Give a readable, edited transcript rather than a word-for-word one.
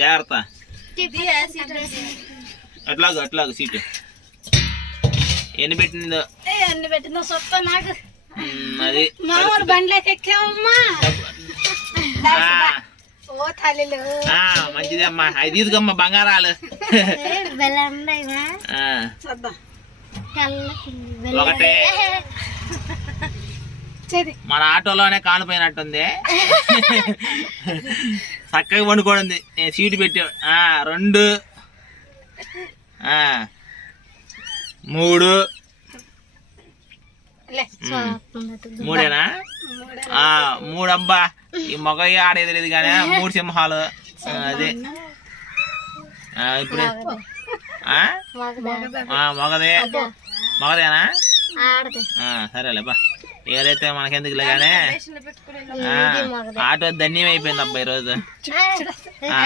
జాగ్రత్త. అట్లాగు సీటు ఎన్ని పెట్టిందో అది మంచిదమ్మా. అవి తీసుకోమ్మా బంగారాలు. ఒకటే మన ఆటోలోనే కానిపోయినట్టుంది. చక్కగా వండుకోండి. సీటు పెట్టి 2 3 3 3 అబ్బా. ఈ మొగ ఆడేది లేదు కానీ 3 సింహాలు. అదే ఇప్పుడు మొగదేనా? సరేలే బా. ఏదైతే మనకెందుకులే కానీ ఆటో ధన్యం అయిపోయింది అబ్బా ఈరోజు.